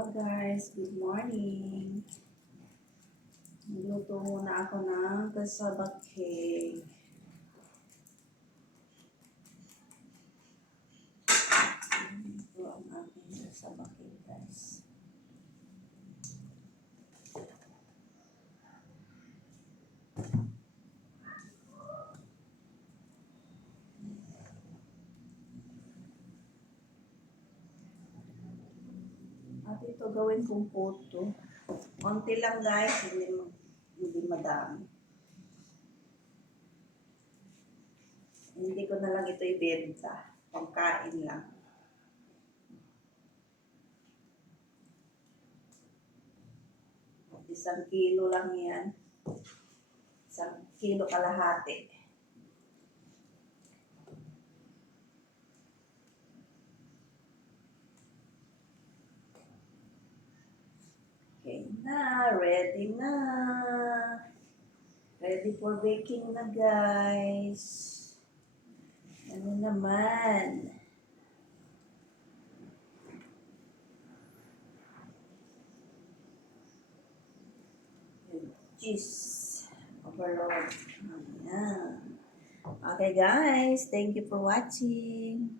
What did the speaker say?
Hello guys, good morning. Nagluto muna ako ng cassava cake. Ito ang aking cassava cake guys. At ito gawin kong puto. Konti lang guys, hindi madami. Hindi ko na lang ito ibenta. Pangkain lang. Isang kilo lang yan. 1 kilo kalahati. Okay na, ready na. Ready for baking na guys. Ano naman? Cheese overload. Ayan. Okay guys, thank you for watching.